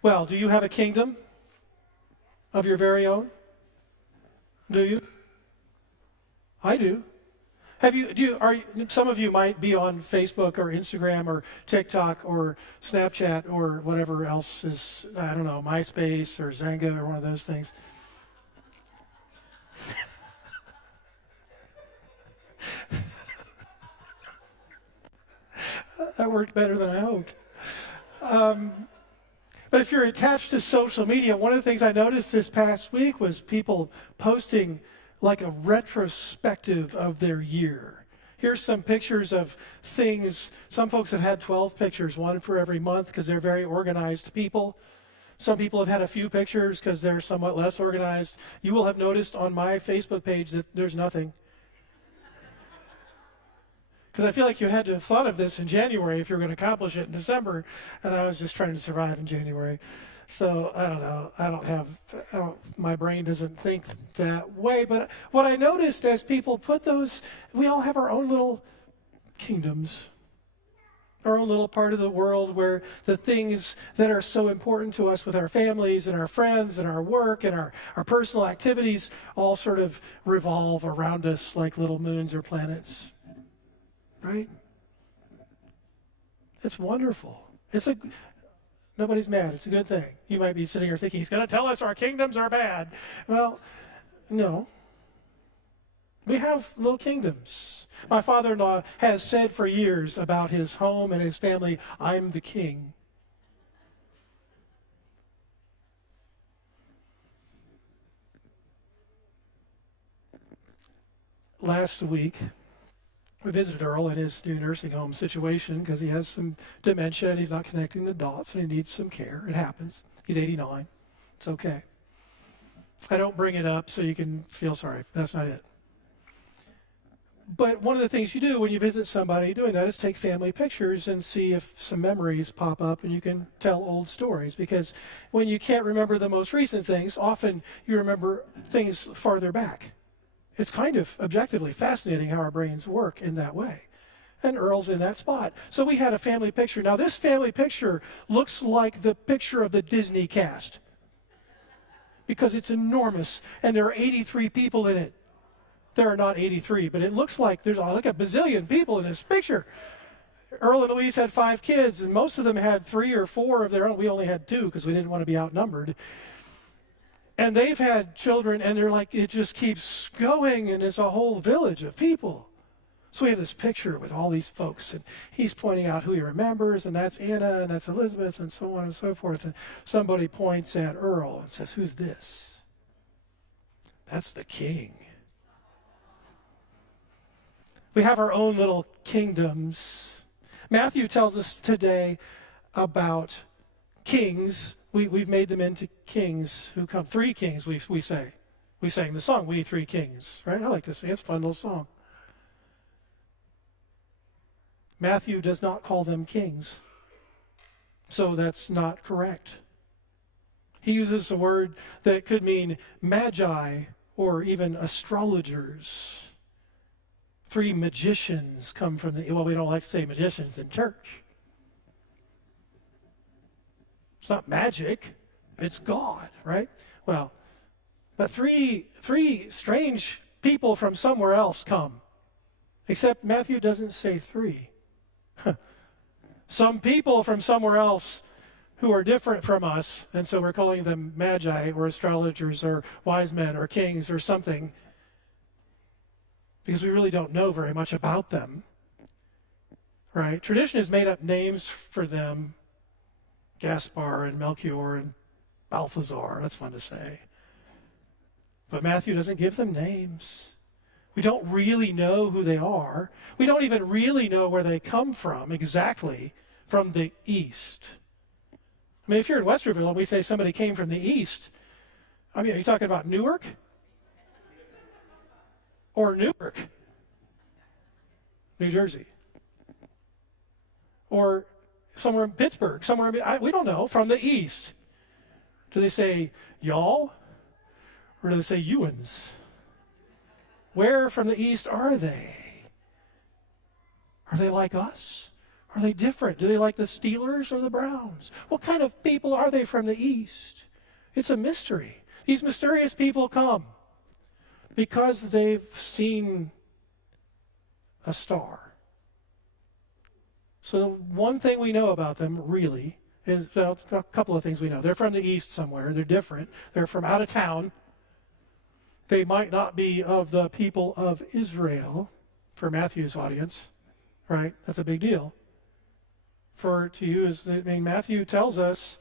Well, do you have a kingdom of your very own? Do you? I do. Some of you might be on Facebook or Instagram or TikTok or Snapchat or whatever else is, I don't know, MySpace or Zanga or one of those things. That worked better than I hoped. But if you're attached to social media, one of the things I noticed this past week was people posting like a retrospective of their year. Here's some pictures of things. Some folks have had 12 pictures, one for every month, because they're very organized people. Some people have had a few pictures because they're somewhat less organized. You will have noticed on my Facebook page that there's nothing. Because I feel like you had to have thought of this in January if you were going to accomplish it in December, and I was just trying to survive in January. So I don't know. My brain doesn't think that way. But what I noticed as people put those, we all have our own little kingdoms, our own little part of the world where the things that are so important to us with our families and our friends and our work and our personal activities all sort of revolve around us like little moons or planets. Right? It's wonderful. Nobody's mad. It's a good thing. You might be sitting here thinking, he's going to tell us our kingdoms are bad. Well, no. We have little kingdoms. My father-in-law has said for years about his home and his family, I'm the king. Last week, we visited Earl in his new nursing home situation because he has some dementia and he's not connecting the dots and he needs some care. It happens. He's 89. It's okay. I don't bring it up so you can feel sorry. That's not it. But one of the things you do when you visit somebody doing that is take family pictures and see if some memories pop up and you can tell old stories. Because when you can't remember the most recent things, often you remember things farther back. It's kind of objectively fascinating how our brains work in that way. And Earl's in that spot. So we had a family picture. Now, this family picture looks like the picture of the Disney cast because it's enormous, and there are 83 people in it. There are not 83, but it looks like there's like a bazillion people in this picture. Earl and Louise had 5 kids, and most of them had 3 or 4 of their own. We only had 2 because we didn't want to be outnumbered. And they've had children, and they're like, it just keeps going, and it's a whole village of people. So we have this picture with all these folks, and he's pointing out who he remembers, and that's Anna, and that's Elizabeth, and so on and so forth. And somebody points at Earl and says, who's this? That's the king. We have our own little kingdoms. Matthew tells us today about kings. We've made them into kings who come. 3 kings, we say. We sang the song, We 3 Kings, right? I like to sing. It's a fun little song. Matthew does not call them kings. So that's not correct. He uses a word that could mean magi or even astrologers. 3 magicians come from well, we don't like to say magicians in church. It's not magic, it's God, right? Well, but three strange people from somewhere else come. Except Matthew doesn't say 3. Some people from somewhere else who are different from us, and so we're calling them magi or astrologers or wise men or kings or something, because we really don't know very much about them, right? Tradition has made up names for them. Gaspar and Melchior and Balthazar. That's fun to say. But Matthew doesn't give them names. We don't really know who they are. We don't even really know where they come from exactly from the east. I mean, if you're in Westerville and we say somebody came from the east, I mean, are you talking about Newark? Or Newark, New Jersey? Or somewhere in Pittsburgh, we don't know, from the east. Do they say y'all? Or do they say Ewans? Where from the east are they? Are they like us? Are they different? Do they like the Steelers or the Browns? What kind of people are they from the East? It's a mystery. These mysterious people come because they've seen a star. So one thing we know about them really is, well, a couple of things we know. They're from the East somewhere. They're different. They're from out of town. They might not be of the people of Israel for Matthew's audience, right? That's a big deal. Matthew tells us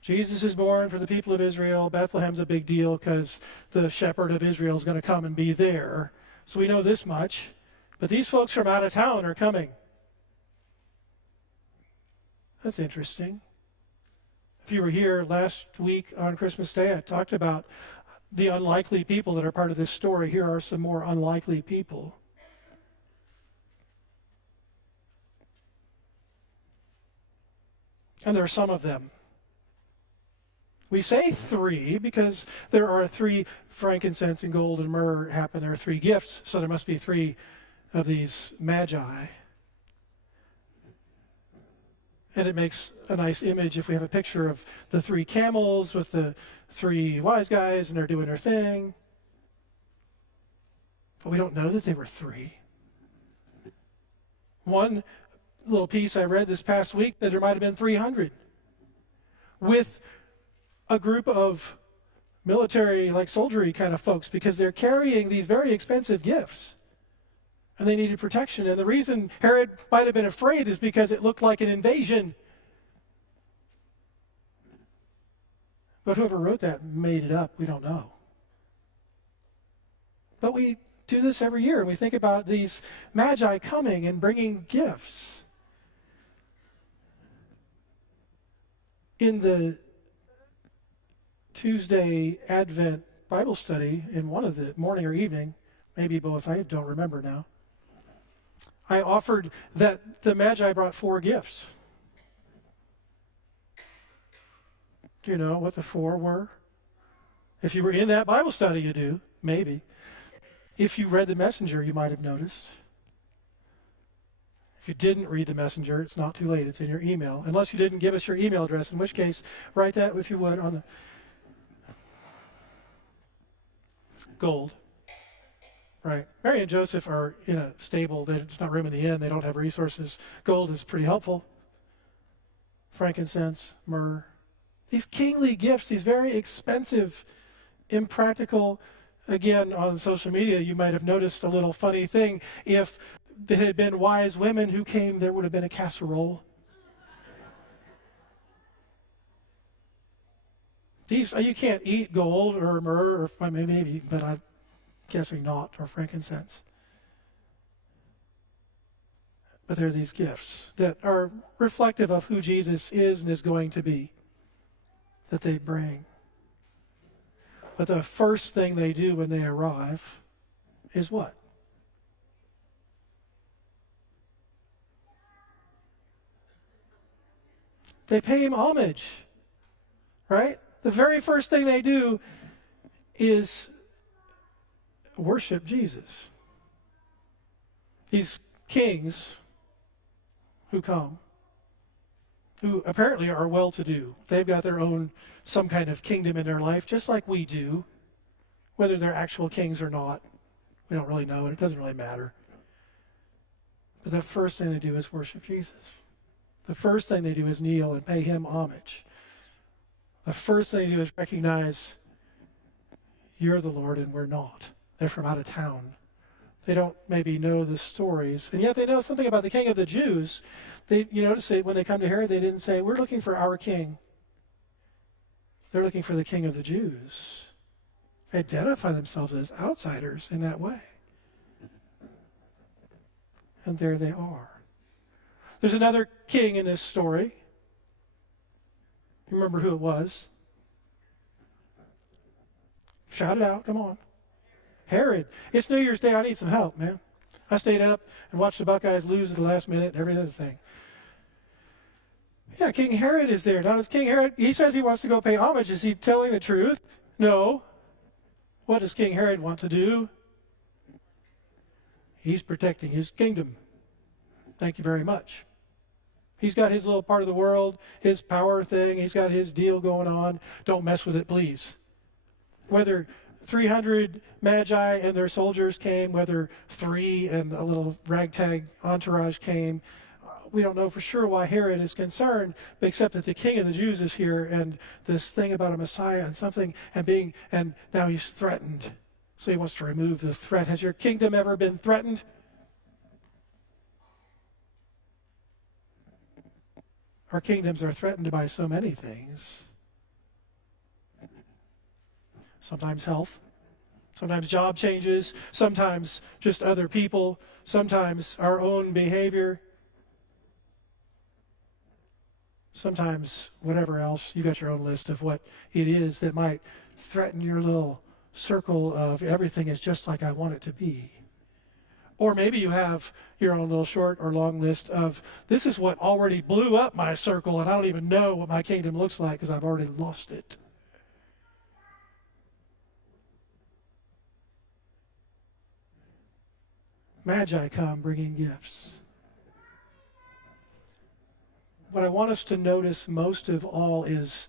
Jesus is born for the people of Israel. Bethlehem's a big deal because the shepherd of Israel is going to come and be there. So we know this much. But these folks from out of town are coming. That's interesting. If you were here last week on Christmas Day, I talked about the unlikely people that are part of this story. Here are some more unlikely people. And there are some of them. We say 3 because there are 3 frankincense and gold and myrrh happen. There are 3 gifts, so there must be 3 of these magi. And it makes a nice image if we have a picture of the 3 camels with the 3 wise guys and they're doing their thing. But we don't know that they were 3. One little piece I read this past week that there might have been 300 with a group of military, like soldiery kind of folks, because they're carrying these very expensive gifts and they needed protection. And the reason Herod might have been afraid is because it looked like an invasion. But whoever wrote that made it up. We don't know. But we do this every year. We think about these magi coming and bringing gifts. In the Tuesday Advent Bible study, in one of the morning or evening, maybe both, I don't remember now, I offered that the Magi brought 4 gifts. Do you know what the 4 were? If you were in that Bible study, you do, maybe. If you read the Messenger, you might have noticed. If you didn't read the Messenger, it's not too late. It's in your email. Unless you didn't give us your email address, in which case, write that, if you would, on the gold. Right. Mary and Joseph are in a stable. There's not room in the inn. They don't have resources. Gold is pretty helpful. Frankincense, myrrh. These kingly gifts, these very expensive, impractical. Again, on social media, you might have noticed a little funny thing. If there had been wise women who came, there would have been a casserole. You can't eat gold or myrrh, or maybe, but I'm guessing not, or frankincense. But there are these gifts that are reflective of who Jesus is and is going to be, that they bring. But the first thing they do when they arrive is what? They pay him homage, right? The very first thing they do is worship Jesus. These kings who come, who apparently are well-to-do. They've got their own, some kind of kingdom in their life, just like we do. Whether they're actual kings or not, we don't really know, and it doesn't really matter. But the first thing they do is worship Jesus. The first thing they do is kneel and pay him homage. The first thing they do is recognize you're the Lord and we're not. They're from out of town. They don't maybe know the stories, and yet they know something about the King of the Jews. You notice that when they come to Herod, they didn't say, we're looking for our king. They're looking for the King of the Jews. They identify themselves as outsiders in that way. And there they are. There's another king in this story. You remember who it was? Shout it out, come on. Herod. It's New Year's Day, I need some help, man. I stayed up and watched the Buckeyes lose at the last minute and every other thing. Yeah, King Herod is there. Now, is King Herod, he says he wants to go pay homage. Is he telling the truth? No. What does King Herod want to do? He's protecting his kingdom. Thank you very much. He's got his little part of the world, his power thing. He's got his deal going on. Don't mess with it, please. Whether 300 magi and their soldiers came, whether 3 and a little ragtag entourage came, we don't know for sure why Herod is concerned, except that the king of the Jews is here, and this thing about a Messiah and something, and now he's threatened. So he wants to remove the threat. Has your kingdom ever been threatened? Our kingdoms are threatened by so many things. Sometimes health, sometimes job changes, sometimes just other people, sometimes our own behavior, sometimes whatever else. You got your own list of what it is that might threaten your little circle of everything is just like I want it to be. Or maybe you have your own little short or long list of this is what already blew up my circle and I don't even know what my kingdom looks like because I've already lost it. Magi come bringing gifts. What I want us to notice most of all is,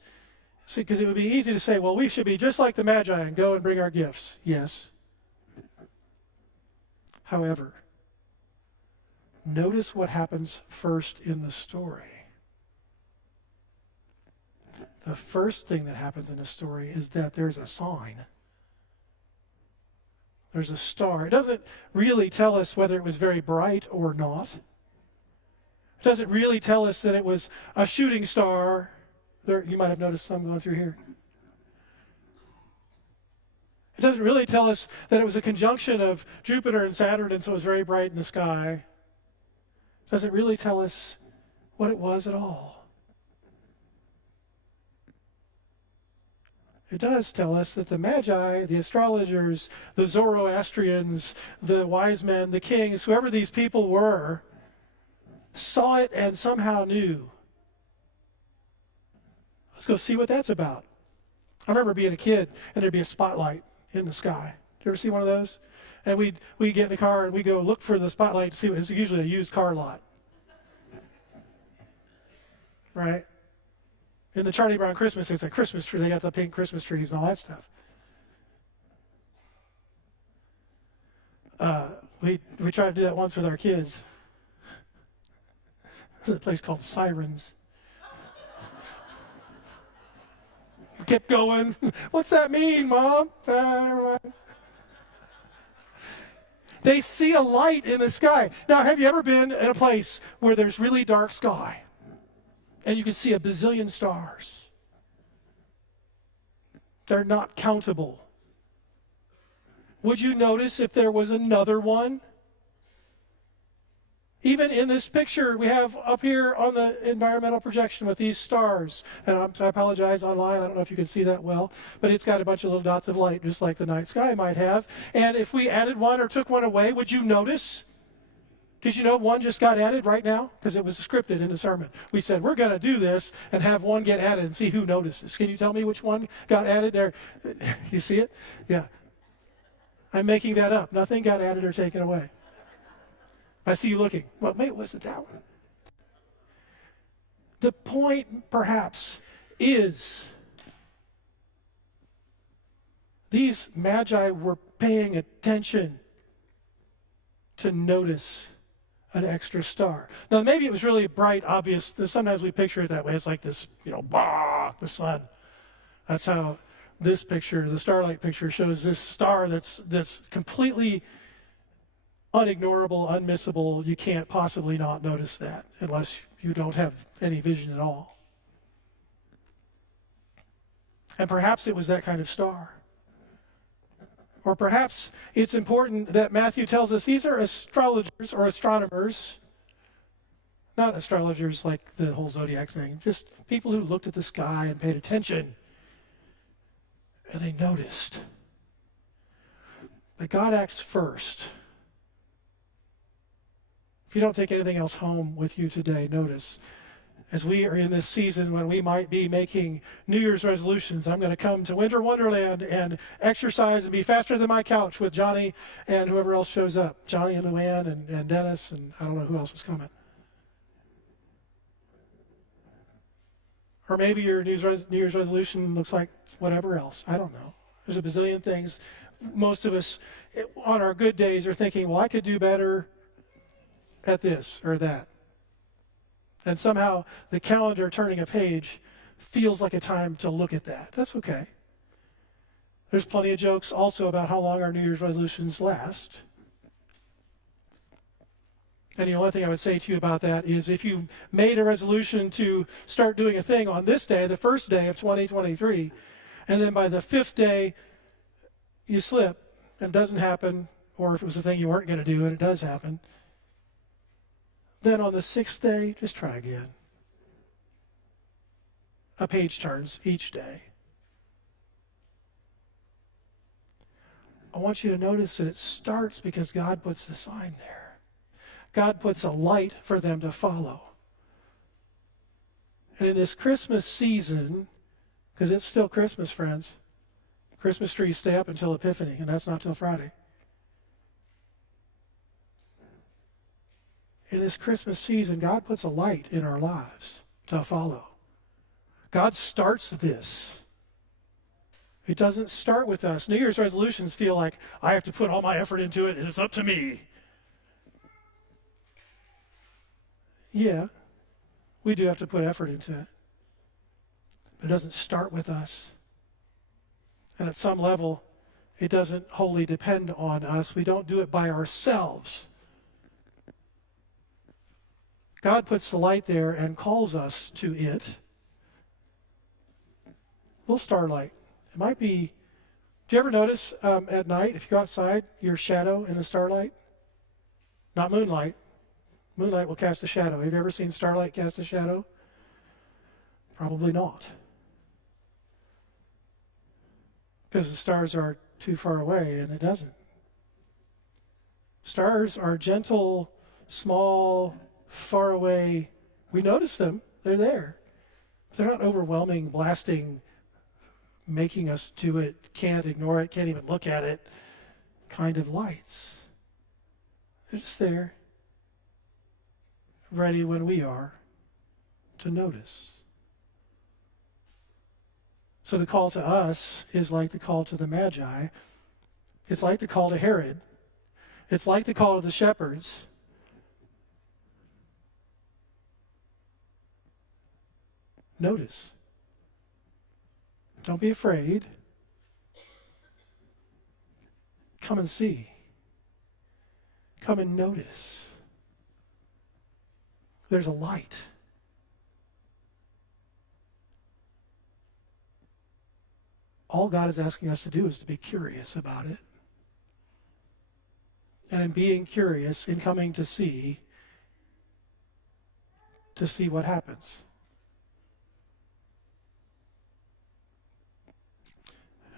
because it would be easy to say, well, we should be just like the Magi and go and bring our gifts. Yes. However, notice what happens first in the story. The first thing that happens in the story is that there's a sign. There's a star. It doesn't really tell us whether it was very bright or not. It doesn't really tell us that it was a shooting star. There, you might have noticed some going through here. It doesn't really tell us that it was a conjunction of Jupiter and Saturn, and so it was very bright in the sky. It doesn't really tell us what it was at all. It does tell us that the Magi, the astrologers, the Zoroastrians, the wise men, the kings, whoever these people were, saw it and somehow knew. Let's go see what that's about. I remember being a kid and there'd be a spotlight in the sky. Did you ever see one of those? And we'd get in the car and we'd go look for the spotlight to see what it's usually a used car lot. Right? In the Charlie Brown Christmas, it's a Christmas tree. They got the pink Christmas trees and all that stuff. We tried to do that once with our kids. There's a place called Sirens. We kept going. What's that mean, Mom? Never mind. They see a light in the sky. Now, have you ever been in a place where there's really dark sky and you can see a bazillion stars? They're not countable. Would you notice if there was another one? Even in this picture we have up here on the environmental projection with these stars, and I apologize online, I don't know if you can see that well, but it's got a bunch of little dots of light just like the night sky might have. And if we added one or took one away, would you notice? Did you know one just got added right now? Because it was scripted in the sermon. We said, we're going to do this and have one get added and see who notices. Can you tell me which one got added there? You see it? Yeah. I'm making that up. Nothing got added or taken away. I see you looking. Well, wait, was it that one? The point, perhaps, is these magi were paying attention to notice an extra star. Now, maybe it was really bright, obvious. Sometimes we picture it that way. It's like this, the sun. That's how this picture, the Starlight picture, shows this star that's completely unignorable, unmissable. You can't possibly not notice that unless you don't have any vision at all. And perhaps it was that kind of star. Or perhaps it's important that Matthew tells us these are astrologers or astronomers, not astrologers like the whole zodiac thing, just people who looked at the sky and paid attention. And they noticed. But God acts first. If you don't take anything else home with you today, notice, as we are in this season when we might be making New Year's resolutions, I'm going to come to Winter Wonderland and exercise and be faster than my couch with Johnny and whoever else shows up. Johnny and Luann and Dennis, and I don't know who else is coming. Or maybe your New Year's resolution looks like whatever else. I don't know. There's a bazillion things. Most of us on our good days are thinking, well, I could do better at this or that. And somehow the calendar turning a page feels like a time to look at that. That's okay. There's plenty of jokes also about how long our New Year's resolutions last. And the only thing I would say to you about that is if you made a resolution to start doing a thing on this day, the first day of 2023, and then by the fifth day you slip and it doesn't happen, or if it was a thing you weren't going to do and it does happen, then on the sixth day, just try again. A page turns each day. I want you to notice that it starts because God puts the sign there. God puts a light for them to follow. And in this Christmas season, because it's still Christmas, friends, Christmas trees stay up until Epiphany, and that's not till Friday. In this Christmas season, God puts a light in our lives to follow. God starts this. It doesn't start with us. New Year's resolutions feel like I have to put all my effort into it and it's up to me. Yeah, we do have to put effort into it. But it doesn't start with us. And at some level, it doesn't wholly depend on us. We don't do it by ourselves. God puts the light there and calls us to it. Little starlight. It might be, do you ever notice at night, if you go outside, your shadow in the starlight? Not moonlight. Moonlight will cast a shadow. Have you ever seen starlight cast a shadow? Probably not. Because the stars are too far away and it doesn't. Stars are gentle, small, far away. We notice them. They're there. They're not overwhelming, blasting, making us do it, can't ignore it, can't even look at it kind of lights. They're just there, ready when we are to notice. So the call to us is like the call to the Magi. It's like the call to Herod. It's like the call to the shepherds. Notice. Don't be afraid. Come and see. Come and notice. There's a light. All God is asking us to do is to be curious about it. And in being curious, in coming to see what happens.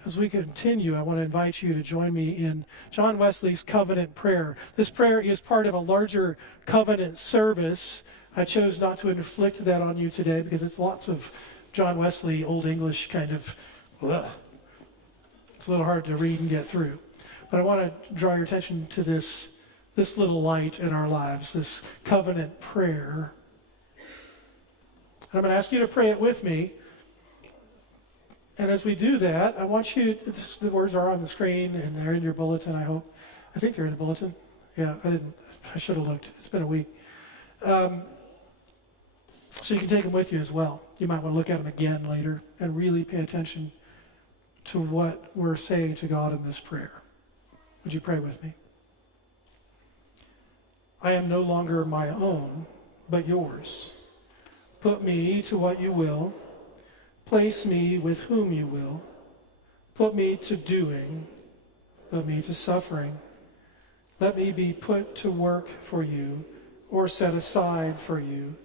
As we continue, I want to invite you to join me in John Wesley's covenant prayer. This prayer is part of a larger covenant service. I chose not to inflict that on you today because it's lots of John Wesley, Old English kind of, it's a little hard to read and get through. But I want to draw your attention to this little light in our lives, this covenant prayer. And I'm going to ask you to pray it with me. And as we do that, I want you, the words are on the screen and they're in your bulletin, I hope. I think they're in the bulletin. Yeah, I should have looked. It's been a week. So you can take them with you as well. You might want to look at them again later and really pay attention to what we're saying to God in this prayer. Would you pray with me? I am no longer my own, but yours. Put me to what you will. Place me with whom you will. Put me to doing. Put me to suffering. Let me be put to work for you or set aside for you,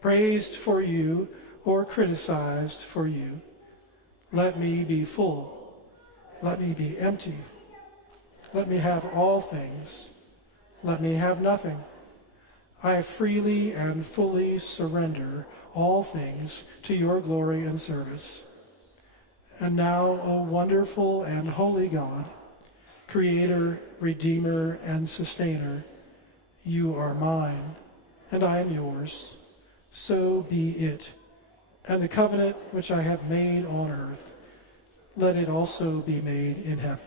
praised for you or criticized for you. Let me be full. Let me be empty. Let me have all things. Let me have nothing. I freely and fully surrender all things to your glory and service. And now, O wonderful and holy God, Creator, Redeemer, and Sustainer, you are mine, and I am yours. So be it. And the covenant which I have made on earth, let it also be made in heaven.